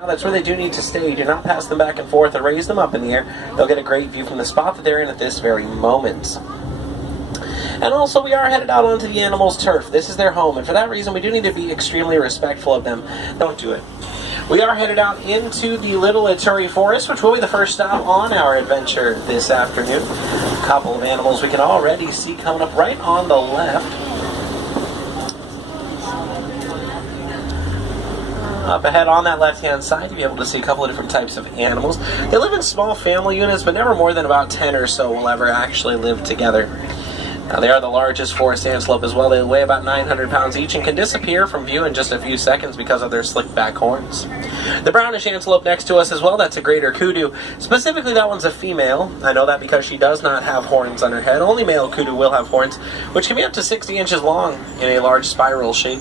Now that's where they do need to stay. Do not pass them back and forth or raise them up in the air. They'll get a great view from the spot that they're in at this very moment. And also, we are headed out onto the animals' turf. This is their home, and for that reason, we do need to be extremely respectful of them. Don't do it. We are headed out into the Little Ituri Forest, which will be the first stop on our adventure this afternoon. A couple of animals we can already see coming up right on the left. Up ahead on that left-hand side, you'll be able to see a couple of different types of animals. They live in small family units, but never more than about 10 or so will ever actually live together. Now, they are the largest forest antelope as well. They weigh about 900 pounds each and can disappear from view in just a few seconds because of their slick back horns. The brownish antelope next to us as well, that's a greater kudu. Specifically, that one's a female. I know that because she does not have horns on her head. Only male kudu will have horns, which can be up to 60 inches long in a large spiral shape.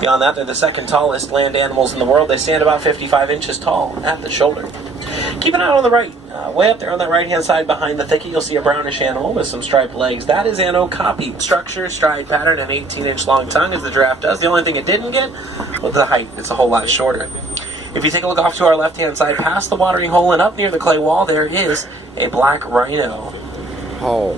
Beyond that, they're the second tallest land animals in the world. They stand about 55 inches tall at the shoulder. Keep an eye on the right. Way up there on that right-hand side behind the thicket, you'll see a brownish animal with some striped legs. That is an okapi. Structure, stride pattern, and 18-inch long tongue as the giraffe does. The only thing it didn't get was the height. It's a whole lot shorter. If you take a look off to our left-hand side, past the watering hole and up near the clay wall, there is a black rhino. Oh.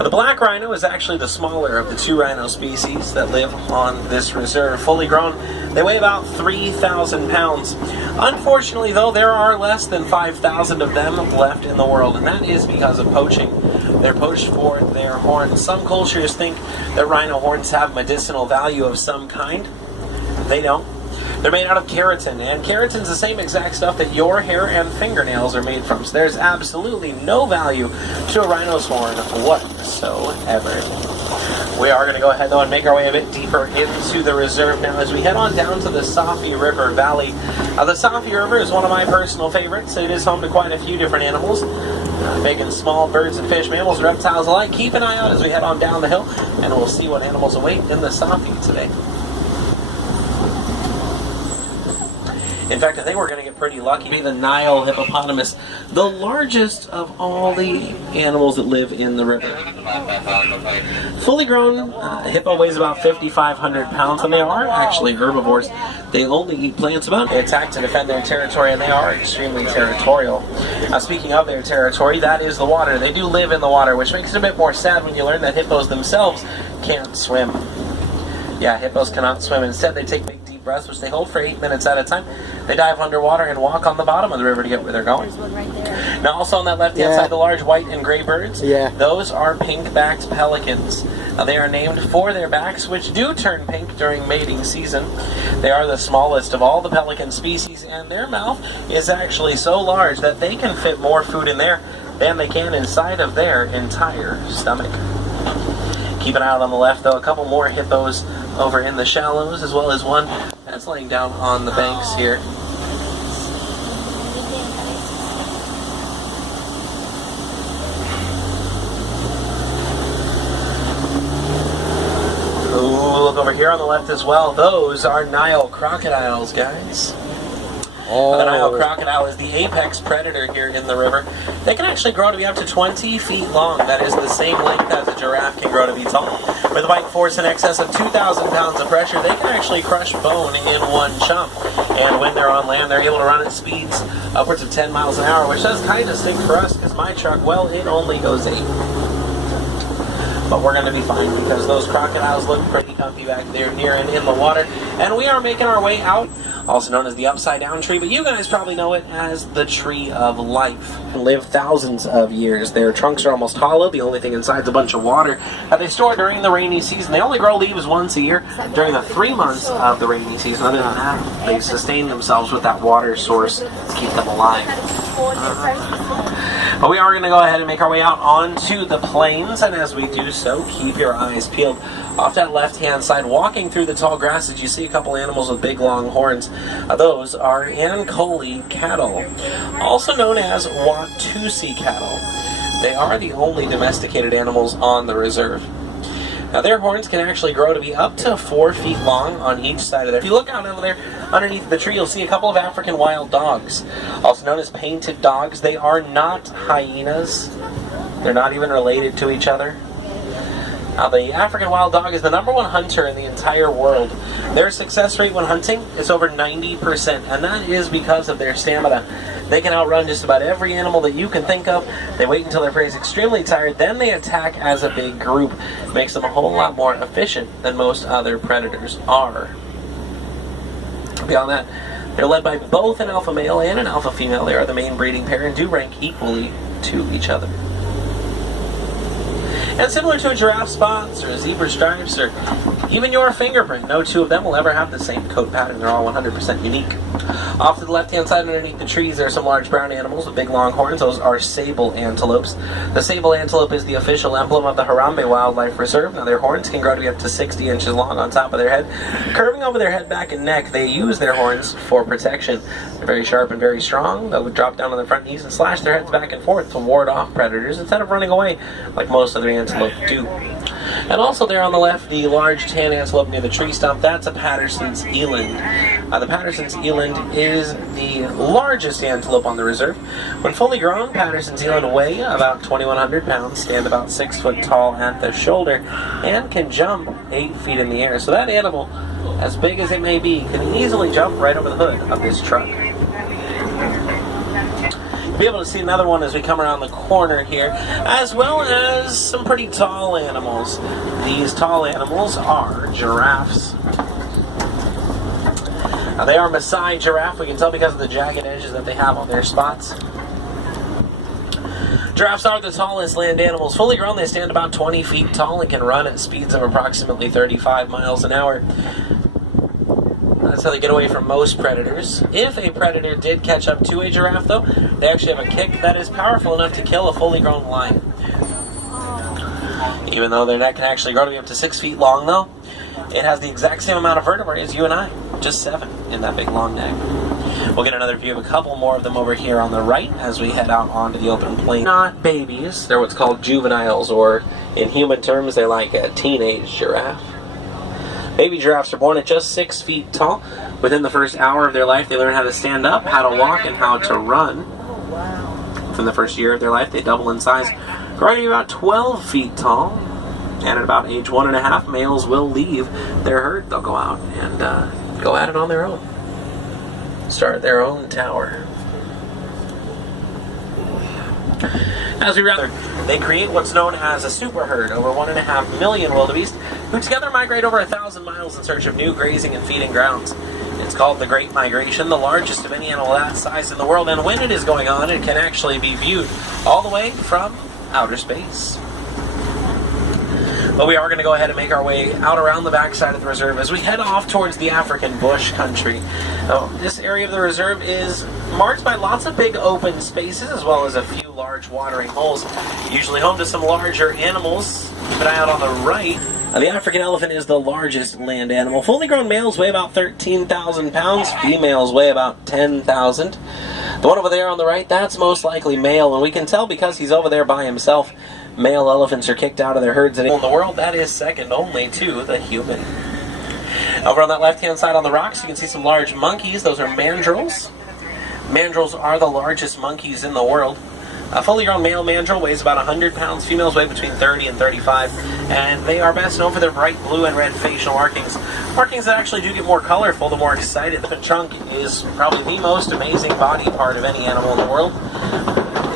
The black rhino is actually the smaller of the two rhino species that live on this reserve. Fully grown, they weigh about 3,000 pounds. Unfortunately, though, there are less than 5,000 of them left in the world, and that is because of poaching. They're poached for their horns. Some cultures think that rhino horns have medicinal value of some kind. They don't. They're made out of keratin, and keratin's the same exact stuff that your hair and fingernails are made from. So there's absolutely no value to a rhino's horn whatsoever. We are going to go ahead, though, and make our way a bit deeper into the reserve now as we head on down to the Safi River Valley. The Safi River is one of my personal favorites. It is home to quite a few different animals. Big and small birds and fish, mammals, reptiles alike. Keep an eye out as we head on down the hill, and we'll see what animals await in the Safi today. In fact, I think we're going to get pretty lucky. The Nile hippopotamus, the largest of all the animals that live in the river. Fully grown, hippo weighs about 5,500 pounds, and they are actually herbivores. They only eat plants about. They attack to defend their territory, and they are extremely territorial. Speaking of their territory, that is the water. They do live in the water, which makes it a bit more sad when you learn that hippos themselves can't swim. Yeah, hippos cannot swim. Instead, they take big deep breaths, which they hold for 8 minutes at a time. They dive underwater and walk on the bottom of the river to get where they're going. There's one right there. Now, also on that left-hand side, the large white and gray birds. Yeah. Those are pink-backed pelicans. Now, they are named for their backs, which do turn pink during mating season. They are the smallest of all the pelican species, and their mouth is actually so large that they can fit more food in there than they can inside of their entire stomach. Keep an eye out on the left, though. A couple more hippos over in the shallows, as well as one that's laying down on the banks here. Ooh, look over here on the left as well. Those are Nile crocodiles, guys. Oh. The Nile crocodile is the apex predator here in the river. They can actually grow to be up to 20 feet long. That is the same length as a giraffe can grow to be tall. With a bite force in excess of 2,000 pounds of pressure, they can actually crush bone in one chunk. And when they're on land, they're able to run at speeds upwards of 10 miles an hour, which does kind of stink for us because my truck, well, it only goes 8. But we're going to be fine because those crocodiles look pretty comfy back there near and in the water. And we are making our way out, also known as the upside down tree, but you guys probably know it as the tree of life. They live thousands of years. Their trunks are almost hollow. The only thing inside is a bunch of water that they store during the rainy season. They only grow leaves once a year during the 3 months of the rainy season. Other than that, they sustain themselves with that water source to keep them alive. But we are going to go ahead and make our way out onto the plains, and as we do so, keep your eyes peeled. Off that left-hand side, walking through the tall grasses, you see a couple animals with big, long horns. Those are Ankole cattle, also known as Watusi cattle. They are the only domesticated animals on the reserve. Now, their horns can actually grow to be up to 4 feet long on each side of their. If you look out over there underneath the tree, you'll see a couple of African wild dogs, also known as painted dogs. They are not hyenas. They're not even related to each other. The African wild dog is the #1 hunter in the entire world. Their success rate when hunting is over 90%, and that is because of their stamina. They can outrun just about every animal that you can think of. They wait until their prey is extremely tired, then they attack as a big group. It makes them a whole lot more efficient than most other predators are. Beyond that, they're led by both an alpha male and an alpha female. They are the main breeding pair and do rank equally to each other. And similar to a giraffe's spots or a zebra's stripes or even your fingerprint, no two of them will ever have the same coat pattern. They're all 100% unique. Off to the left-hand side underneath the trees, there are some large brown animals with big long horns. Those are sable antelopes. The sable antelope is the official emblem of the Harambe Wildlife Reserve. Now, their horns can grow to be up to 60 inches long on top of their head. Curving over their head, back, and neck, they use their horns for protection. They're very sharp and very strong. They would drop down on their front knees and slash their heads back and forth to ward off predators instead of running away like most other antelope do. And also there on the left, the large tan antelope near the tree stump, that's a Patterson's eland. The Patterson's eland is the largest antelope on the reserve. When fully grown, Patterson's eland weigh about 2,100 pounds, stand about 6 foot tall at the shoulder, and can jump 8 feet in the air. So that animal, as big as it may be, can easily jump right over the hood of this truck. Be able to see another one as we come around the corner here, as well as some pretty tall animals. These tall animals are giraffes. Now, they are Maasai giraffe. We can tell because of the jagged edges that they have on their spots. Giraffes are the tallest land animals. Fully grown, they stand about 20 feet tall and can run at speeds of approximately 35 miles an hour. That's how they get away from most predators. If a predator did catch up to a giraffe, though, they actually have a kick that is powerful enough to kill a fully grown lion. Even though their neck can actually grow to be up to 6 feet long, though, it has the exact same amount of vertebrae as you and I. Just 7 in that big long neck. We'll get another view of a couple more of them over here on the right as we head out onto the open plain. Not babies. They're what's called juveniles, or in human terms, they're like a teenage giraffe. Baby giraffes are born at just 6 feet tall. Within the first hour of their life, they learn how to stand up, how to walk, and how to run. Within the first year of their life, they double in size, growing to about 12 feet tall. And at about age 1.5, males will leave their herd. They'll go out and go at it on their own. Start their own tower. As we rather, they create what's known as a super herd, over 1.5 million wildebeest, who together migrate over 1,000 miles in search of new grazing and feeding grounds. It's called the Great Migration, the largest of any animal that size in the world, and when it is going on, it can actually be viewed all the way from outer space. But we are going to go ahead and make our way out around the backside of the reserve as we head off towards the African bush country. Now, this area of the reserve is marked by lots of big open spaces as well as a few large watering holes, usually home to some larger animals. Keep an eye out on the right. The African elephant is the largest land animal. Fully grown males weigh about 13,000 pounds. Females weigh about 10,000. The one over there on the right, that's most likely male, and we can tell because he's over there by himself. Male elephants are kicked out of their herds in the world. That is second only to the human. Over on that left-hand side on the rocks, you can see some large monkeys. Those are mandrills. Mandrills are the largest monkeys in the world. A fully grown male mandrill weighs about 100 pounds. Females weigh between 30 and 35. And they are best known for their bright blue and red facial markings. Markings that actually do get more colorful the more excited. The trunk is probably the most amazing body part of any animal in the world.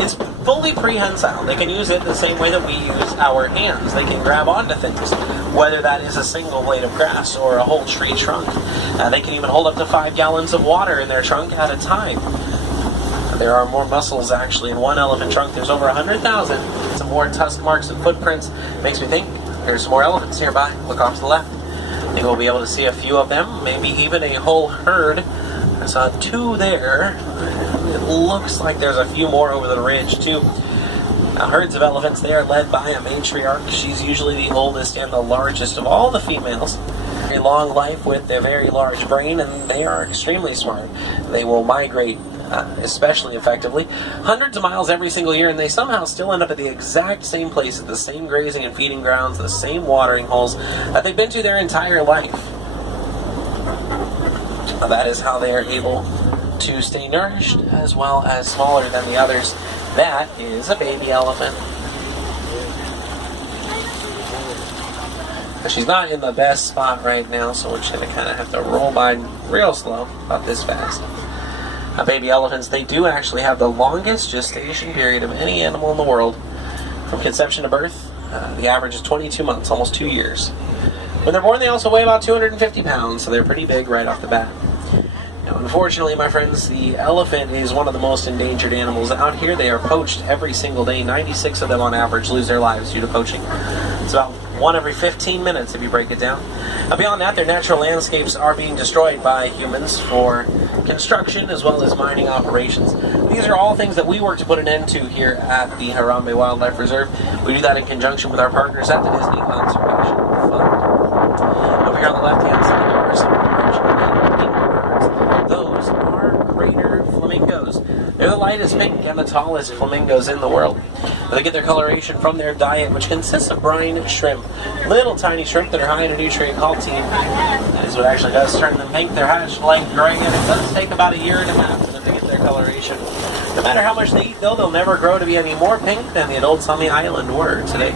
It's fully prehensile. They can use it the same way that we use our hands. They can grab onto things, whether that is a single blade of grass or a whole tree trunk. They can even hold up to 5 gallons of water in their trunk at a time. There are more muscles actually in one elephant trunk. There's over 100,000. Some more tusk marks and footprints. Makes me think there's some more elephants nearby. Look off to the left. I think we'll be able to see a few of them, maybe even a whole herd. I saw 2 there. It looks like there's a few more over the ridge too. Herds of elephants, they are led by a matriarch. She's usually the oldest and the largest of all the females. Very long life with a very large brain, and they are extremely smart. They will migrate especially effectively hundreds of miles every single year, and they somehow still end up at the exact same place, at the same grazing and feeding grounds, the same watering holes that they've been to their entire life. That is how they are able to stay nourished as well as smaller than the others. That is a baby elephant. She's not in the best spot right now, so we're just going to kind of have to roll by real slow, about this fast. Baby elephants, they do actually have the longest gestation period of any animal in the world. From conception to birth, the average is 22 months, almost 2 years. When they're born, they also weigh about 250 pounds, so they're pretty big right off the bat. Now, unfortunately, my friends, the elephant is one of the most endangered animals out here. They are poached every single day. 96 of them on average lose their lives due to poaching. It's about 1 every 15 minutes if you break it down. Beyond that, their natural landscapes are being destroyed by humans for construction as well as mining operations. These are all things that we work to put an end to here at the Harambe Wildlife Reserve. We do that in conjunction with our partners at the Disney Conservation Fund. Over here on the left-hand side, there are some large and pink birds. Those are greater flamingos. They're the lightest pink and the tallest flamingos in the world. They get their coloration from their diet, which consists of brine shrimp. Little tiny shrimp that are high in a nutrient called tein. That is what actually does turn them pink. They're hatched like gray, and it does take about 1.5 years for them to get their coloration. No matter how much they eat, though, they'll never grow to be any more pink than the adults on the island were today.